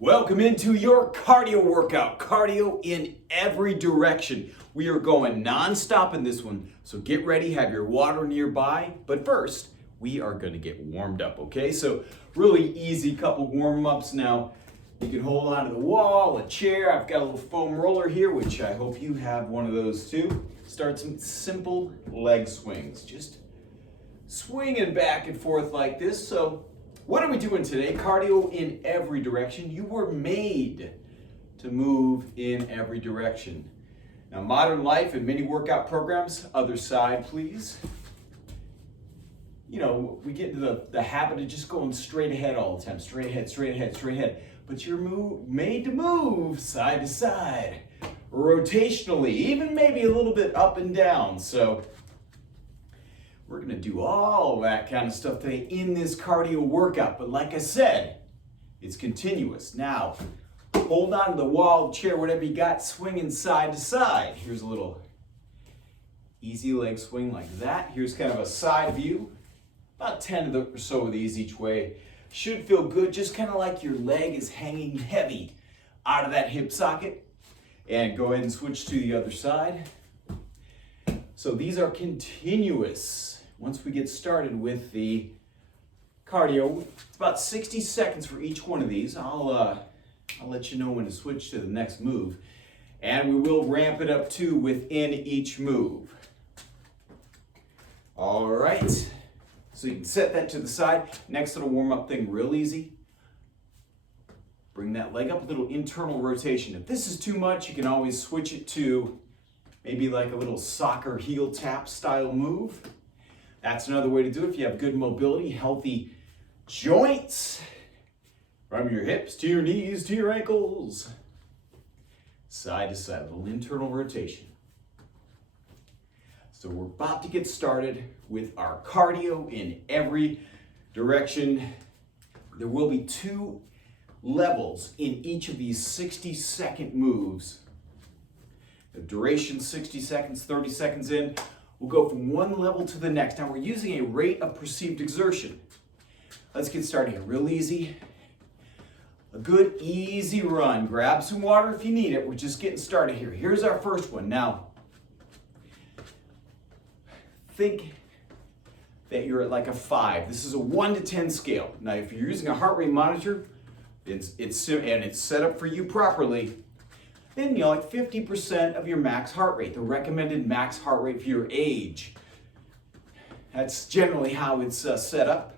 Welcome into your cardio workout. Cardio in every direction. We are going non-stop in this one, so get ready, have your water nearby. But first, we are gonna get warmed up, okay? So really easy couple warm-ups now. You can hold onto the wall, a chair. I've got a little foam roller here, which I hope you have one of those too. Start some simple leg swings. Just swinging back and forth like this. So what are we doing today? Cardio in every direction. You were made to move in every direction. Now, modern life and many workout programs, other side, please. You know, we get into the habit of just going straight ahead all the time. Straight ahead, straight ahead, straight ahead. But you're made to move side to side, rotationally, even maybe a little bit up and down. So we're gonna do all that kind of stuff today in this cardio workout. But like I said, it's continuous. Now, hold on to the wall, chair, whatever you got, swinging side to side. Here's a little easy leg swing like that. Here's kind of a side view. About 10 or so of these each way. Should feel good, just kind of like your leg is hanging heavy out of that hip socket. And go ahead and switch to the other side. So these are continuous. Once we get started with the cardio, it's about 60 seconds for each one of these. I'll let you know when to switch to the next move. And we will ramp it up too within each move. All right, so you can set that to the side. Next little warm-up thing, real easy. Bring that leg up, a little internal rotation. If this is too much, you can always switch it to maybe like a little soccer heel tap style move. That's another way to do it if you have good mobility, healthy joints. From your hips to your knees to your ankles. Side to side, a little internal rotation. So we're about to get started with our cardio in every direction. There will be 2 levels in each of these 60-second moves. The duration, 60 seconds, 30 seconds in. We'll go from one level to the next. Now we're using a rate of perceived exertion. Let's get started here, real easy. A good easy run. Grab some water if you need it. We're just getting started here. Here's our first one. Now, think that you're at like a 5. This is a 1 to 10 scale. Now, if you're using a heart rate monitor, it's set up for you properly, then you know, like 50% of your max heart rate, the recommended max heart rate for your age. That's generally how it's set up.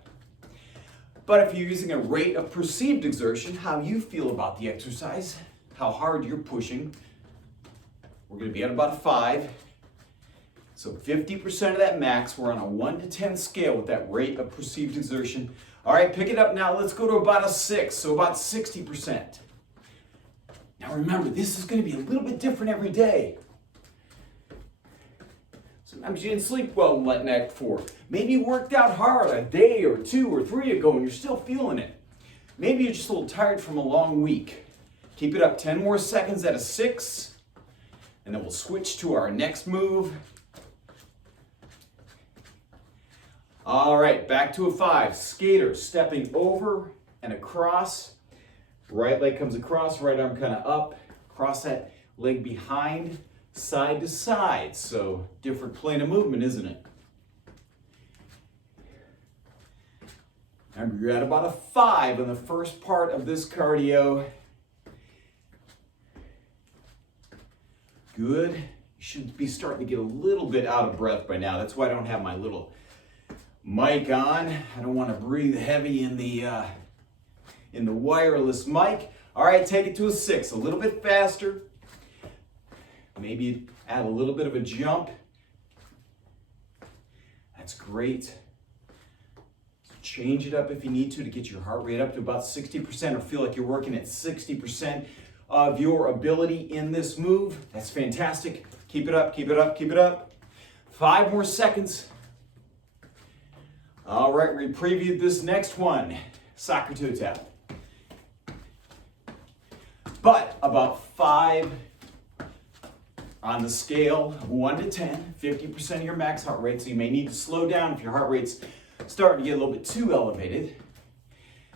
But if you're using a rate of perceived exertion, how you feel about the exercise, how hard you're pushing, we're gonna be at about a 5. So 50% of that max, we're on a 1 to 10 scale with that rate of perceived exertion. All right, pick it up now. Let's go to about a 6, so about 60%. Now remember, this is going to be a little bit different every day. Sometimes you didn't sleep well the night before. Maybe you worked out hard a day or 2 or 3 ago and you're still feeling it. Maybe you're just a little tired from a long week. Keep it up 10 more seconds at a 6, and then we'll switch to our next move. All right, back to a 5. Skater, stepping over and across. Right leg comes across, right arm kind of up. Cross that leg behind, side to side. So different plane of movement, isn't it? Remember, you're at about a 5 in the first part of this cardio. Good. You should be starting to get a little bit out of breath by now. That's why I don't have my little mic on. I don't want to breathe heavy in the wireless mic. All right, take it to a 6, a little bit faster. Maybe add a little bit of a jump. That's great. Change it up if you need to get your heart rate up to about 60% or feel like you're working at 60% of your ability in this move. That's fantastic. Keep it up, keep it up, keep it up. 5 more seconds. All right, we previewed this next one, soccer toe tap. But about 5 on the scale of 1 to 10, 50% of your max heart rate, so you may need to slow down if your heart rate's starting to get a little bit too elevated.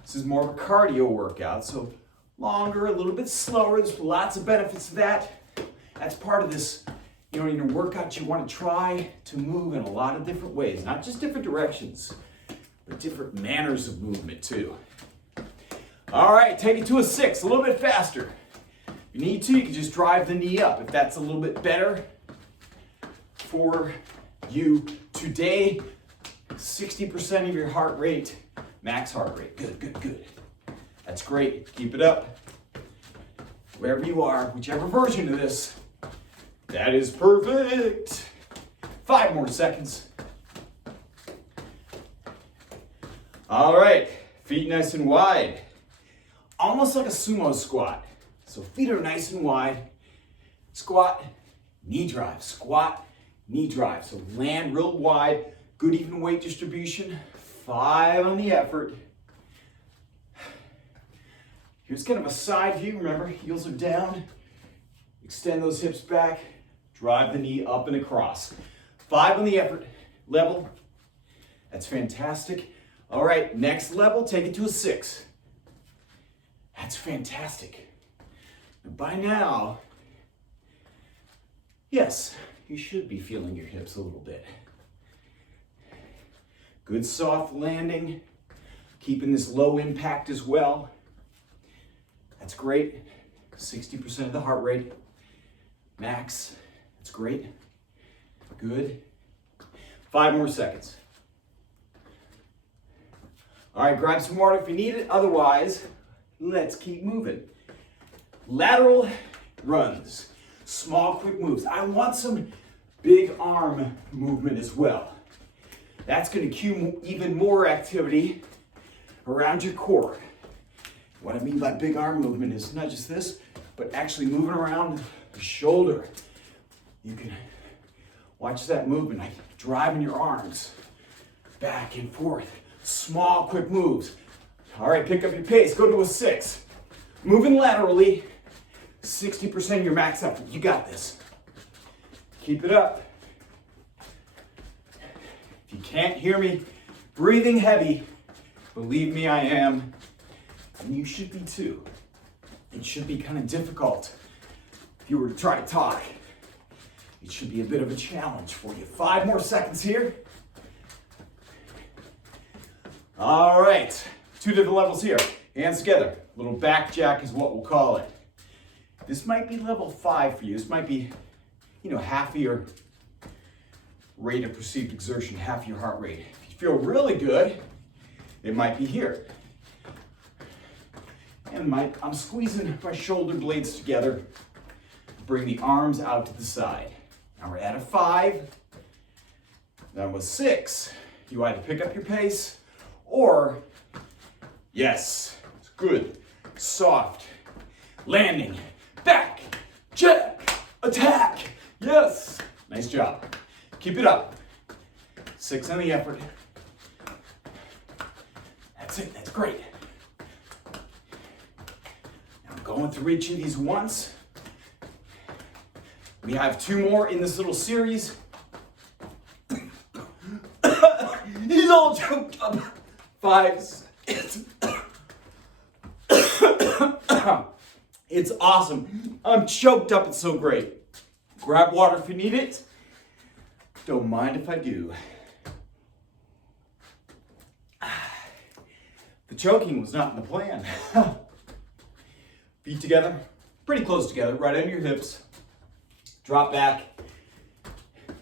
This is more of a cardio workout, so longer, a little bit slower. There's lots of benefits to that. That's part of this, in your workout, you want to try to move in a lot of different ways, not just different directions, but different manners of movement too. All right, take it to a 6, a little bit faster. If you need to, you can just drive the knee up if that's a little bit better for you today. 60% of your heart rate, max heart rate. Good, good, good. That's great. Keep it up. Wherever you are, whichever version of this, that is perfect. 5 more seconds. All right, feet nice and wide. Almost like a sumo squat. So feet are nice and wide. Squat, knee drive, squat, knee drive. So land real wide, good even weight distribution. 5 on the effort. Here's kind of a side view. Remember, heels are down. Extend those hips back. Drive the knee up and across. 5 on the effort level. That's fantastic. All right, next level, take it to a 6. That's fantastic. By now, yes, you should be feeling your hips a little bit. Good soft landing, keeping this low impact as well. That's great. 60% of the heart rate. Max, that's great. Good. 5 more seconds. All right, grab some water if you need it. Otherwise, let's keep moving. Lateral runs. Small, quick moves. I want some big arm movement as well. That's going to cue even more activity around your core. What I mean by big arm movement is not just this, but actually moving around the shoulder. You can watch that movement, like driving your arms back and forth. Small, quick moves. All right, pick up your pace. Go to a 6. Moving laterally, 60% of your max effort. You got this. Keep it up. If you can't hear me breathing heavy, believe me, I am. And you should be too. It should be kind of difficult if you were to try to talk. It should be a bit of a challenge for you. 5 more seconds here. All right, 2 different levels here. Hands together. Little back jack is what we'll call it. This might be level 5 for you. This might be, half of your rate of perceived exertion, half of your heart rate. If you feel really good, it might be here. And I'm squeezing my shoulder blades together. Bring the arms out to the side. Now we're at a 5. That was 6. You either pick up your pace or, yes, it's good, soft, landing, back, jack, attack, yes. Nice job. Keep it up. 6 on the effort. That's it, that's great. Now I'm going through each of these once. We have 2 more in this little series. He's all choked up. 5. It's awesome. I'm choked up. It's so great. Grab water if you need it. Don't mind if I do. The choking was not in the plan. Feet together, pretty close together, right under your hips. Drop back,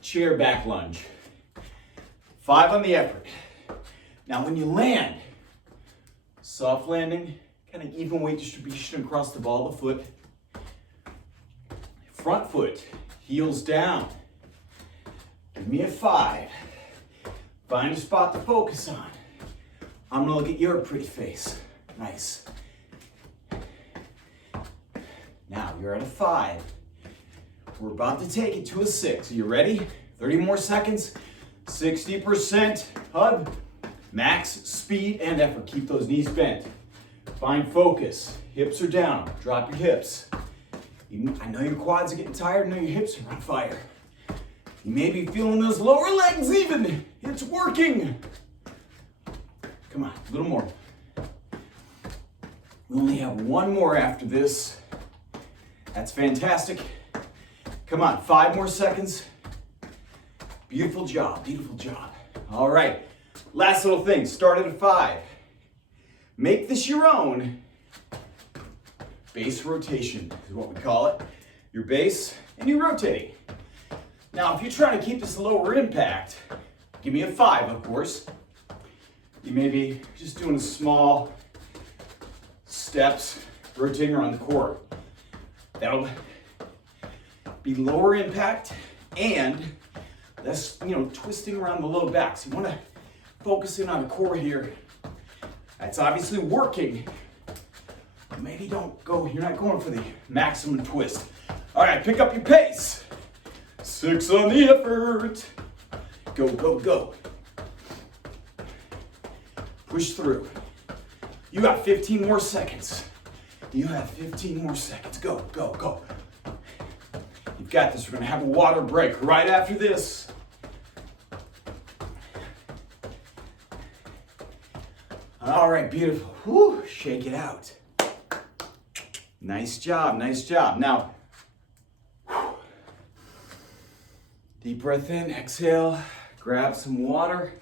chair back lunge. 5 on the effort. Now when you land, soft landing, kind of even weight distribution across the ball of the foot. Front foot, heels down. Give me a 5. Find a spot to focus on. I'm gonna look at your pretty face. Nice. Now you're at a 5. We're about to take it to a 6. Are you ready? 30 more seconds. 60% hug. Max speed and effort. Keep those knees bent. Find focus. Hips are down. Drop your hips. I know your quads are getting tired. I know your hips are on fire. You may be feeling those lower legs even. It's working. Come on, a little more. We only have one more after this. That's fantastic. Come on, 5 more seconds. Beautiful job, beautiful job. All right, last little thing, start at a 5. Make this your own. Base rotation is what we call it. Your base and you're rotating. Now, if you're trying to keep this lower impact, give me a 5, of course. You may be just doing small steps, rotating around the core. That'll be lower impact and less, twisting around the low back. So you want to focus in on the core here. That's obviously working. Maybe you're not going for the maximum twist. All right, pick up your pace. 6 on the effort. Go, go, go. Push through. You got 15 more seconds. You have 15 more seconds. Go, go, go. You've got this. We're gonna have a water break right after this. All right, beautiful. Whew, shake it out. Nice job, nice job. Now, deep breath in, exhale, grab some water.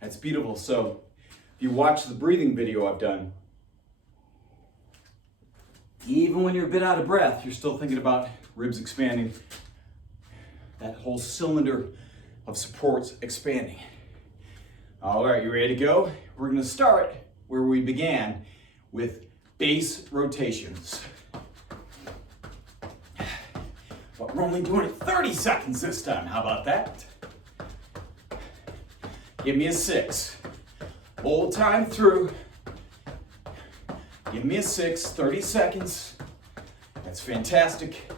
That's beautiful. So, if you watch the breathing video I've done, even when you're a bit out of breath, you're still thinking about ribs expanding, that whole cylinder of supports expanding. All right, you ready to go? We're gonna start where we began with base rotations. But we're only doing it 30 seconds this time. How about that? Give me a 6. Whole time through. Give me a 6, 30 seconds. That's fantastic.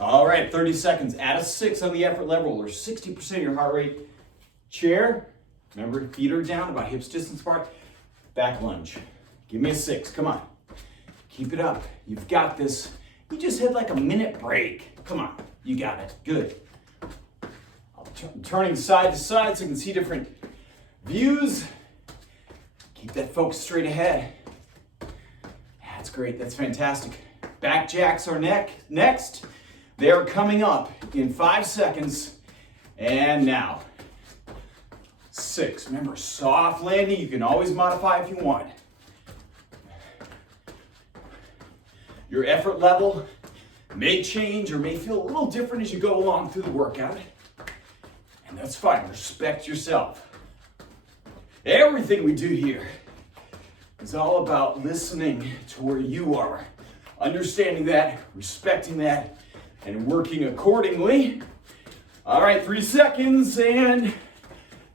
All right, 30 seconds. Add a 6 on the effort level, or 60% of your heart rate. Chair. Remember, feet are down, about hips distance apart. Back lunge. Give me a 6. Come on. Keep it up. You've got this. You just had like a minute break. Come on. You got it. Good. I'm turning side to side so you can see different views. Keep that focus straight ahead. That's great. That's fantastic. Back jacks are next. They're coming up in 5 seconds. And now. 6. Remember, soft landing. You can always modify if you want. Your effort level may change or may feel a little different as you go along through the workout. And that's fine. Respect yourself. Everything we do here is all about listening to where you are, understanding that, respecting that, and working accordingly. All right, 3 seconds, and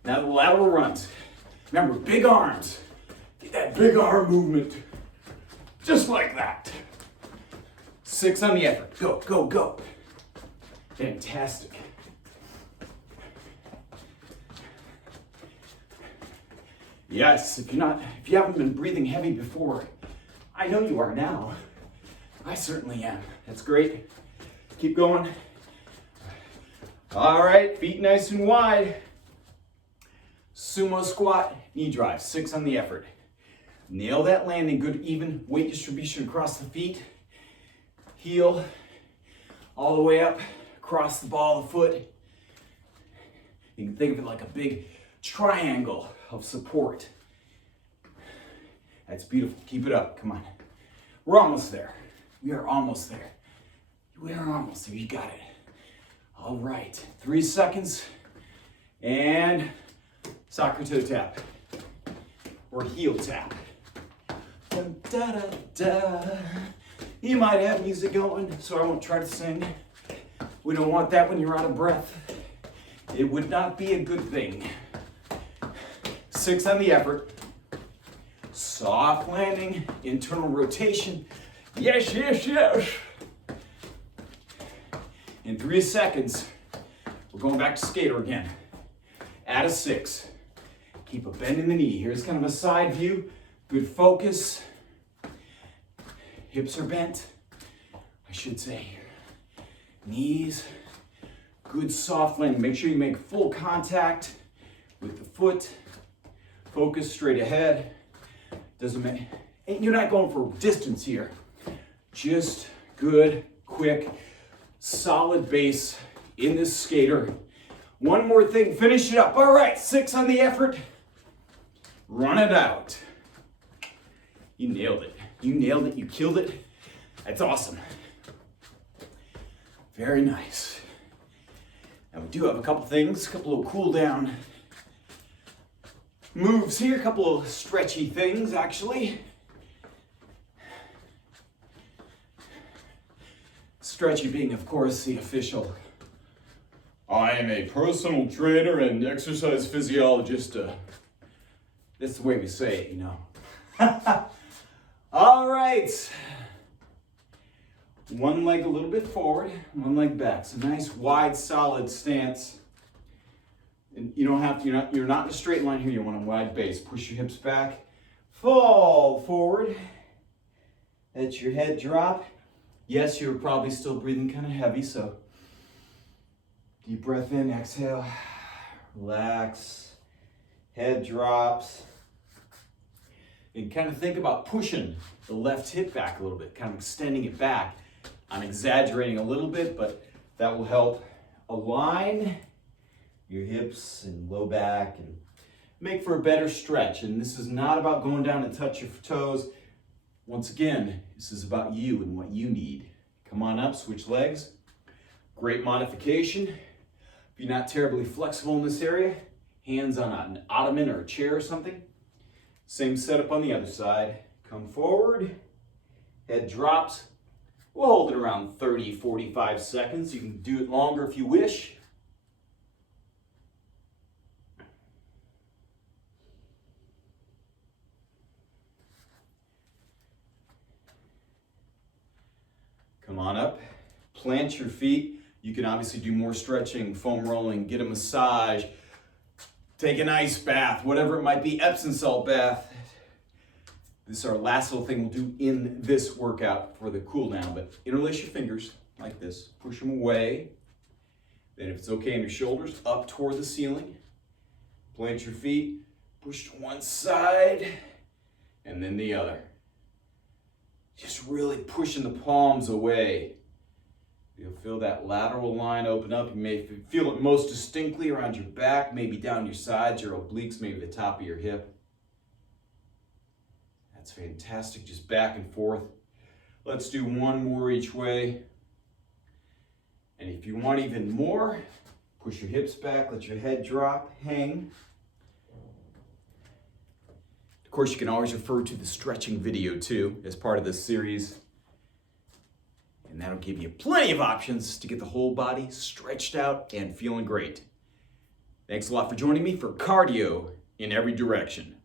now the lateral runs. Remember, big arms. Get that big arm movement. Just like that. 6 on the effort. Go, go, go. Fantastic. Yes, if you haven't been breathing heavy before, I know you are now. I certainly am. That's great. Keep going. All right, feet nice and wide. Sumo squat, knee drive, 6 on the effort. Nail that landing, good even weight distribution across the feet. Heel all the way up across the ball of the foot. You can think of it like a big triangle of support. That's beautiful. Keep it up. Come on. We're almost there. We are almost there. We are almost there. You got it. All right. 3 seconds. And soccer toe tap. Or heel tap. Dun, da, da, da. You might have music going, so I won't try to sing. We don't want that when you're out of breath. It would not be a good thing. 6 on the effort. Soft landing, internal rotation. Yes, yes, yes. In 3 seconds, we're going back to skater again. Add a 6. Keep a bend in the knee. Here's kind of a side view. Good focus. Hips are bent, I should say. Knees, good soft landing. Make sure you make full contact with the foot. Focus straight ahead. Doesn't matter. You're not going for distance here. Just good, quick, solid base in this skater. One more thing, finish it up. All right, 6 on the effort. Run it out. You nailed it. You nailed it. You killed it. That's awesome. Very nice. Now we do have a couple things, a couple of cool down moves here, a couple of stretchy things actually. Stretchy being, of course, the official. I am a personal trainer and exercise physiologist. That's the way we say it, you know. All right. One leg a little bit forward, one leg back. So nice, wide, solid stance. And you don't have to, you're not in a straight line here. You want a wide base. Push your hips back, fall forward. Let your head drop. Yes, you're probably still breathing kind of heavy, so deep breath in, exhale, relax, head drops. And kind of think about pushing the left hip back a little bit, kind of extending it back. I'm exaggerating a little bit, but that will help align your hips and low back and make for a better stretch. And this is not about going down and touch your toes. Once again, this is about you and what you need. Come on up, switch legs. Great modification. If you're not terribly flexible in this area, hands on an ottoman or a chair or something. Same setup on the other side. Come forward, head drops. We'll hold it around 30, 45 seconds. You can do it longer if you wish. Come on up, plant your feet. You can obviously do more stretching, foam rolling, get a massage, take an ice bath, whatever it might be, Epsom salt bath. This is our last little thing we'll do in this workout for the cool down, but interlace your fingers like this, push them away. Then if it's okay on your shoulders, up toward the ceiling. Plant your feet, push to one side, and then the other. Just really pushing the palms away. You'll feel that lateral line open up. You may feel it most distinctly around your back, maybe down your sides, your obliques, maybe the top of your hip. That's fantastic, just back and forth. Let's do one more each way. And if you want even more, push your hips back, let your head drop, hang. Of course, you can always refer to the stretching video too as part of this series. And that'll give you plenty of options to get the whole body stretched out and feeling great. Thanks a lot for joining me for cardio in every direction.